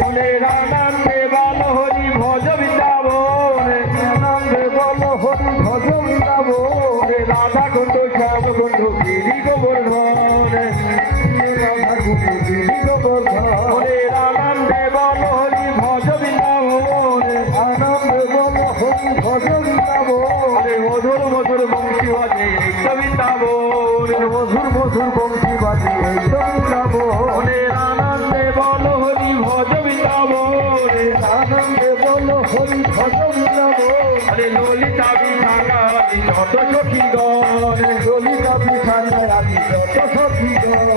মনের আনন্দে বল হরি ভজ বৃন্দাবন, আনন্দে বল হরি ভজ বৃন্দাবন, রাধা কুণ্ড শ্যাম কুণ্ড গিরি গোবর্ধন, রাধা কুণ্ড গিরি গোবর্ধন, মনের আনন্দে বল হরি ভজ বৃন্দাবন, আনন্দে বল হরি ভজ বৃন্দাবন, মধুর মধুর বংশী বাজে বৃন্দাবন, মধুর মধুর বংশী বাজে বৃন্দাবন, আনন্দে বল হরি ভজ বৃন্দাবন, আনন্দে বল হরি ভজ বৃন্দাবন, আরে ললিতা বিশাখা আদি যত সখীগণ, ললিতা বিশাখা আদি যত সখীগণ,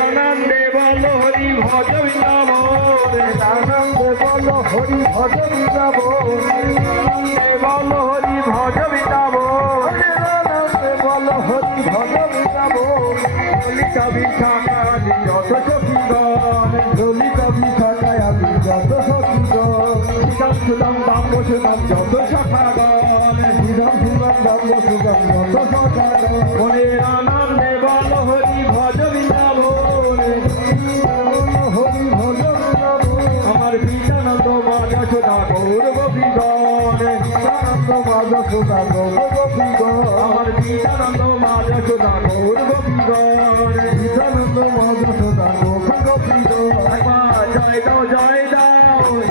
আনন্দে বল হরি ভজ বৃন্দাবন, আনন্দে বল হরি ভজ বৃন্দাবন, আনন্দে বল হরি ভজ বৃন্দাবন, আনন্দে বল হরি ভজ বৃন্দাবন, ললিতা বিশাখা আদি যত সখীগণ, ললিতা বিশাখা আদি যত সখীগণ, সুদাম সুদাম দাম সুদাম যত সখাগণ, সুদাম সুদাম দাম সুদাম যত সখাগণ, মনের আনন্দে বল হরি ভজ বৃন্দাবন, হরি ভজ বৃন্দাবন, আমার বিজানন্দ মাজা সুদা গৌর গোপীগণ, বিজানন্দ মাজা সুদা গৌর গোপীগণ, আমার বিজানন্দ মাজা সুদা গৌর গোপীগণ, বিজানন্দ মাজা সুদা গৌর গোপীগণ, একবার জয় দাও জয় দাও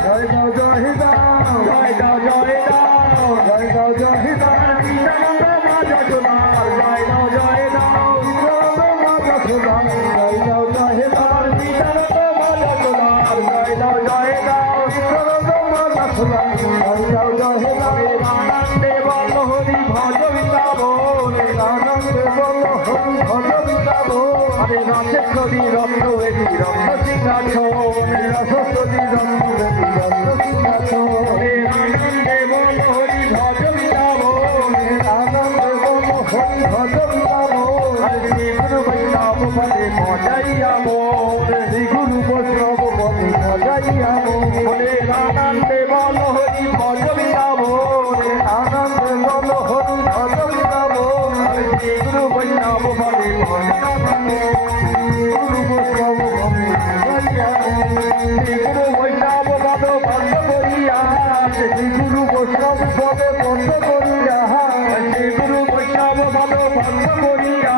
জয় দাও জয় দাও জয় দাও জয় দাও জয় দাও জয় দাও, বিজানন্দ মাজা সুদা জয় দাও জয় দাও, বিজানন্দ মাজা সুদা জয় দাও জয় দাও, বিজানন্দ মাজা সুদা জয় দাও জয় দাও, বিজানন্দ মাজা সুদা জয় দাও জয় দাও, আনন্দে বল হরি ভজ বৃন্দাবন, আনন্দে বল হরি ভজ বৃন্দাবন, আরে রাসেশ্বরী রত্ন এদি রত্ন সিংহাসন, রাসেশ্বরী রত্ন এদি রত্ন সিংহাসন, আনন্দে বল হরি ভজ বৃন্দাবন, আনন্দে বল হরি ভজ বৃন্দাবন, শ্রী গুরু বৈষ্ণব বলে মজাইয়া মন, শ্রী গুরু বৈষ্ণব বলে মজাইয়া মন, আনন্দে বল হরি ভজ বৃন্দাবন, আনন্দে বল হরি ভজ বৃন্দাবন, শ্রী গুরু বৈষ্ণব বলে মজাইয়া মন, গুরু বৈষ্ণব বলে মজাইয়া মন, শ্রী গুরু বৈষ্ণব পদ বন্ধ করিয়া, শ্রী গুরু বৈষ্ণব পদে বন্ধ করিয়া, শ্রী গুরু বৈষ্ণব পদ বন্ধ করিয়া,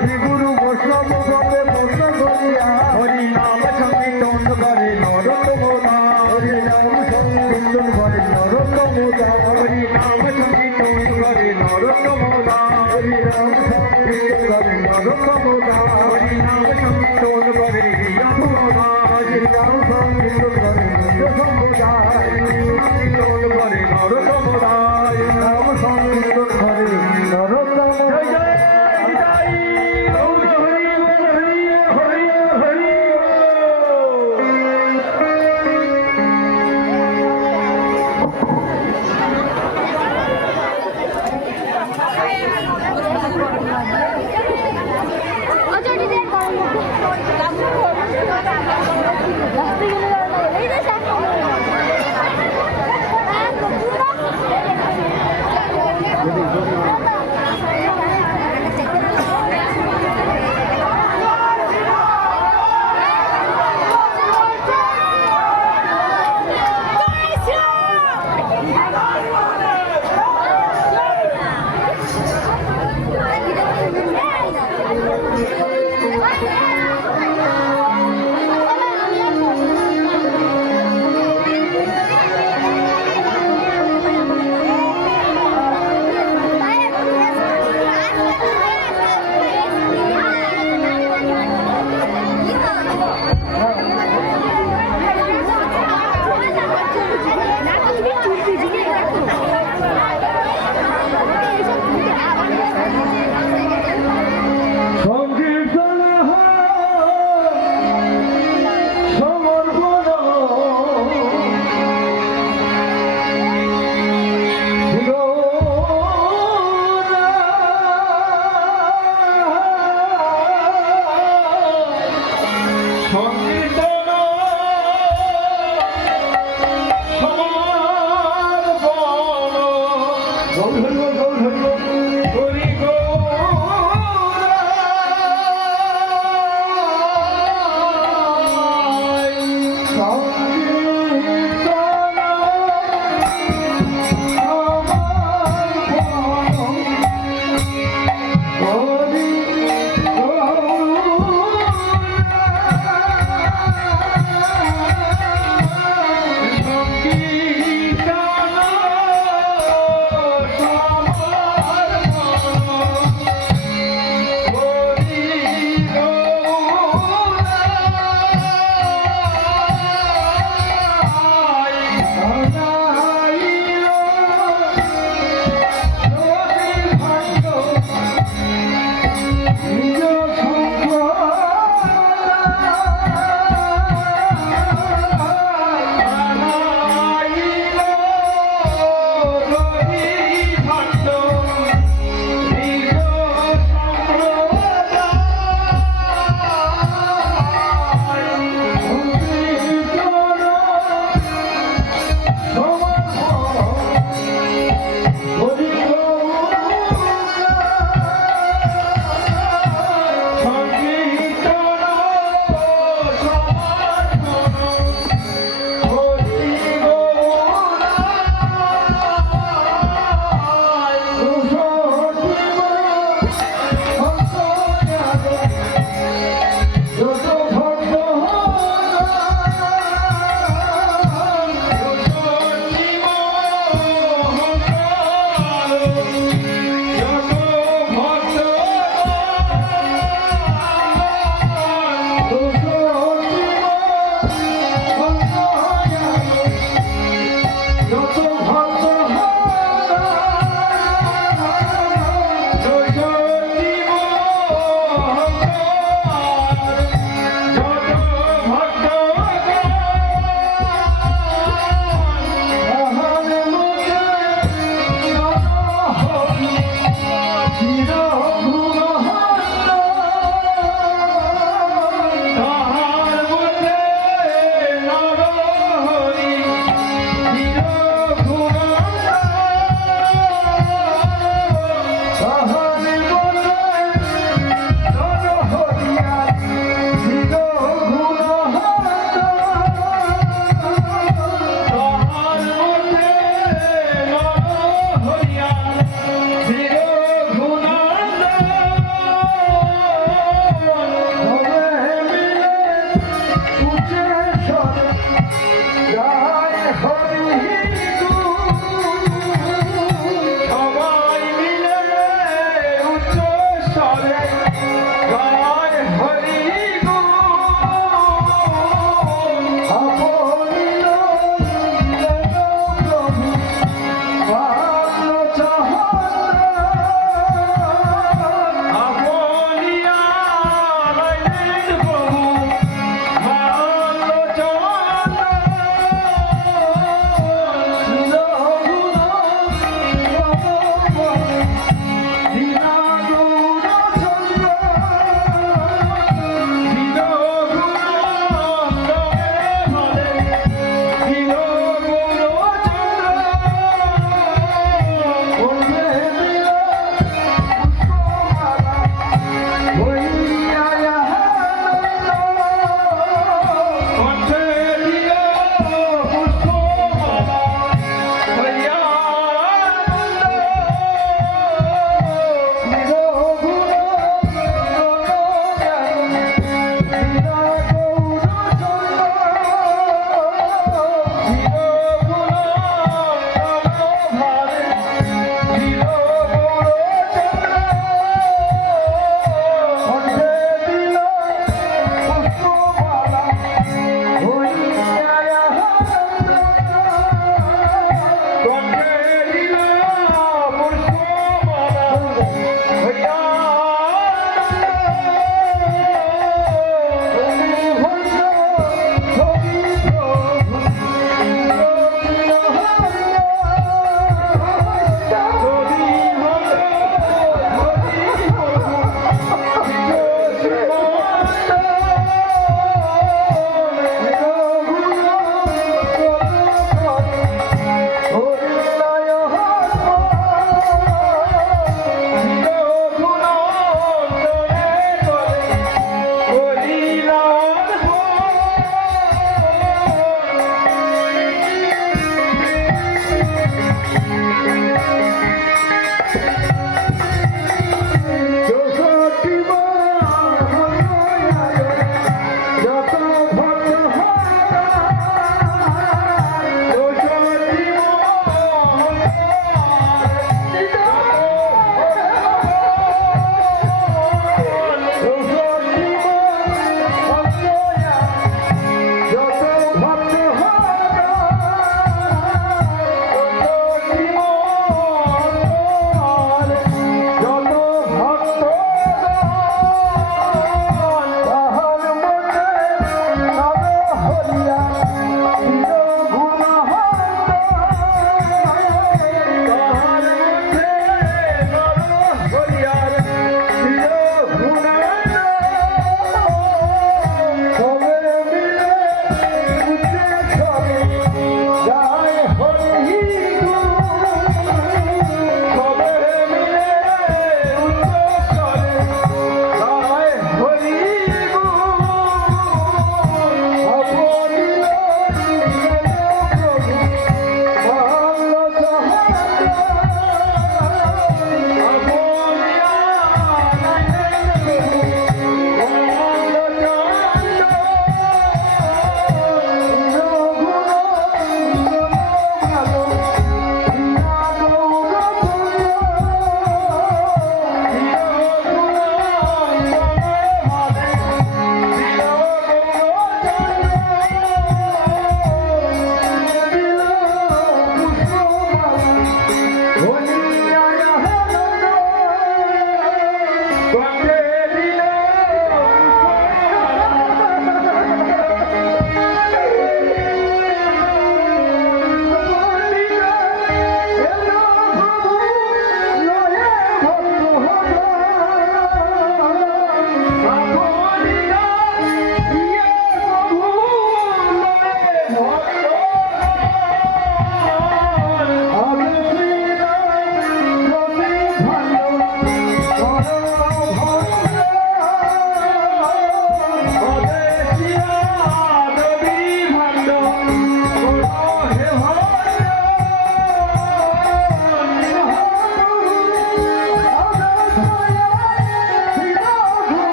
শ্রী গুরু বৈষ্ণব পদে বন্ধ করিয়া, হরি নাম সংকীর্তন করে নরোত্তম দাস, হরি নাম সংকীর্তন করে নরোত্তম দাস, হরি নাম সংকীর্তন করে নরোত্তম দাস, হরি নাম সংকীর্তন করে নরোত্তম দাস, হরি নাম সংকীর্তন করে অধুর দাস, হরি নাম সংকীর্তন করে নরোত্তম দাস, সংকীর্তন করে নরোত্তম দাস, নাম সংকীর্তন করে নরোত্তম জয় জয়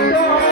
কীর্তন